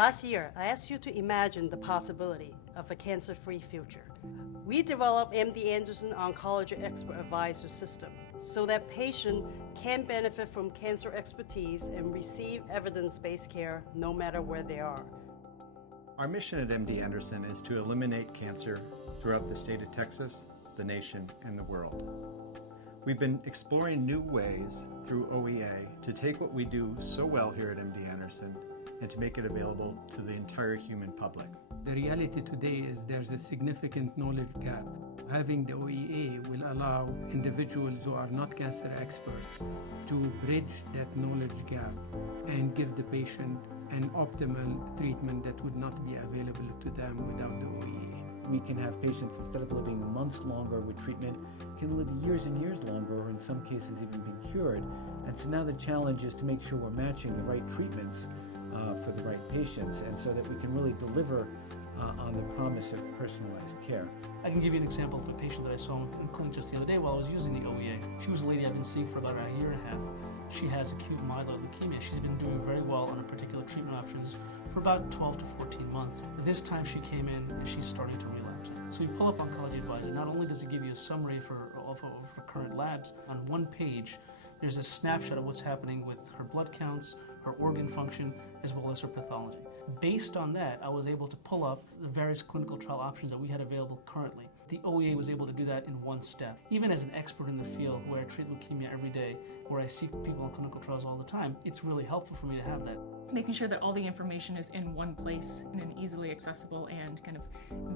Last year, I asked you to imagine the possibility of a cancer-free future. We developed MD Anderson Oncology Expert Advisor system so that patients can benefit from cancer expertise and receive evidence-based care no matter where they are. Our mission at MD Anderson is to eliminate cancer throughout the state of Texas, the nation, and the world. We've been exploring new ways through OEA to take what we do so well here at MD Anderson and to make it available to the entire human public. The reality today is there's a significant knowledge gap. Having the OEA will allow individuals who are not cancer experts to bridge that knowledge gap and give the patient an optimal treatment that would not be available to them without the OEA. We can have patients, instead of living months longer with treatment, can live years and years longer, or in some cases even be cured. And so now the challenge is to make sure we're matching the right treatments for the right patients, and so that we can really deliver on the promise of personalized care. I can give you an example of a patient that I saw in clinic just the other day while I was using the OEA. She was a lady I've been seeing for about a year and a half. She has acute myeloid leukemia. She's been doing very well on her particular treatment options for about 12 to 14 months. This time she came in and she's starting to relapse. So you pull up Oncology Advisor. Not only does it give you a summary of her current labs, on one page there's a snapshot of what's happening with her blood counts, her organ function, as well as her pathology. Based on that, I was able to pull up the various clinical trial options that we had available currently. The OEA was able to do that in one step. Even as an expert in the field, where I treat leukemia every day, where I see people on clinical trials all the time, it's really helpful for me to have that. Making sure that all the information is in one place in an easily accessible and kind of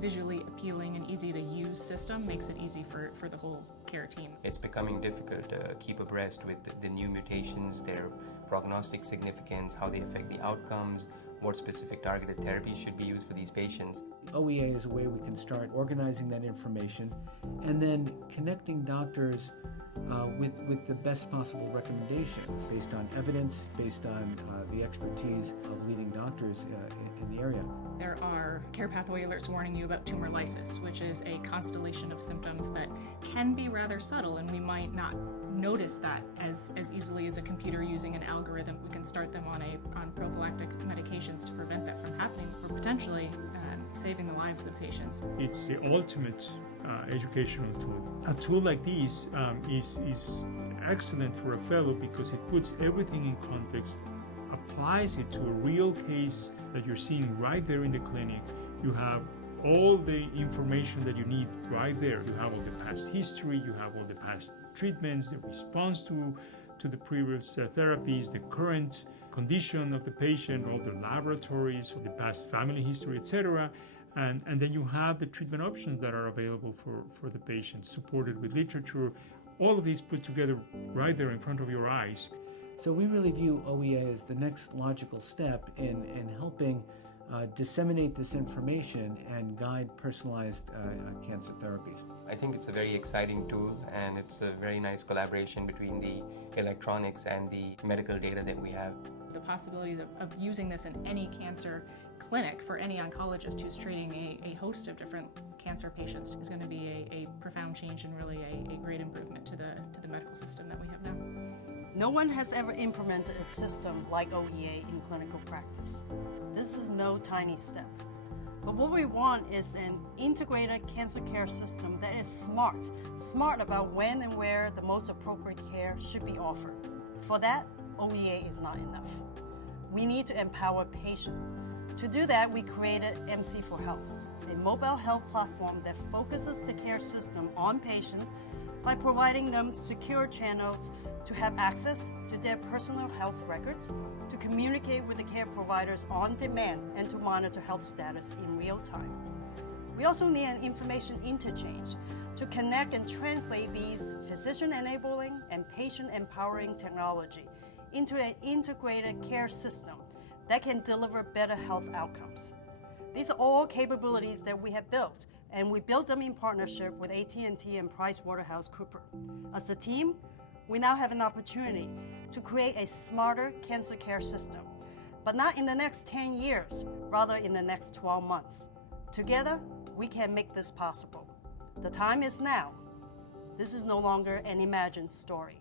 visually appealing and easy to use system makes it easy for the whole care team. It's becoming difficult to keep abreast with the new mutations, their prognostic significance, how they affect the outcomes, what specific targeted therapies should be used for these patients. OEA is a way we can start organizing that information and then connecting doctors with the best possible recommendations based on evidence, based on the expertise of leading doctors in the area. There are care pathway alerts warning you about tumor lysis, which is a constellation of symptoms that can be rather subtle, and we might not notice that as easily as a computer using an algorithm. We can start them on prophylactic medications to prevent that from happening, or potentially saving the lives of patients. It's the ultimate educational tool. A tool like this is excellent for a fellow because it puts everything in context, applies it to a real case that you're seeing right there in the clinic. You have all the information that you need right there. You have all the past history, you have all the past treatments, the response to the previous therapies, the current condition of the patient, all the laboratories, the past family history, etc. And then you have the treatment options that are available for the patient, supported with literature. All of these put together right there in front of your eyes. So we really view OEA as the next logical step in helping disseminate this information and guide personalized cancer therapies. I think it's a very exciting tool, and it's a very nice collaboration between the electronics and the medical data that we have. The possibility of using this in any cancer clinic for any oncologist who's treating a host of different cancer patients is going to be a profound change and really a great improvement to the medical system that we have now. No one has ever implemented a system like OEA in clinical practice. This is no tiny step. But what we want is an integrated cancer care system that is smart about when and where the most appropriate care should be offered. For that, OEA is not enough. We need to empower patients. To do that, we created MC4Health, a mobile health platform that focuses the care system on patients by providing them secure channels to have access to their personal health records, to communicate with the care providers on demand, and to monitor health status in real time. We also need an information interchange to connect and translate these physician-enabling and patient-empowering technology into an integrated care system that can deliver better health outcomes. These are all capabilities that we have built, and we built them in partnership with AT&T and PricewaterhouseCoopers. As a team, we now have an opportunity to create a smarter cancer care system, but not in the next 10 years, rather in the next 12 months. Together, we can make this possible. The time is now. This is no longer an imagined story.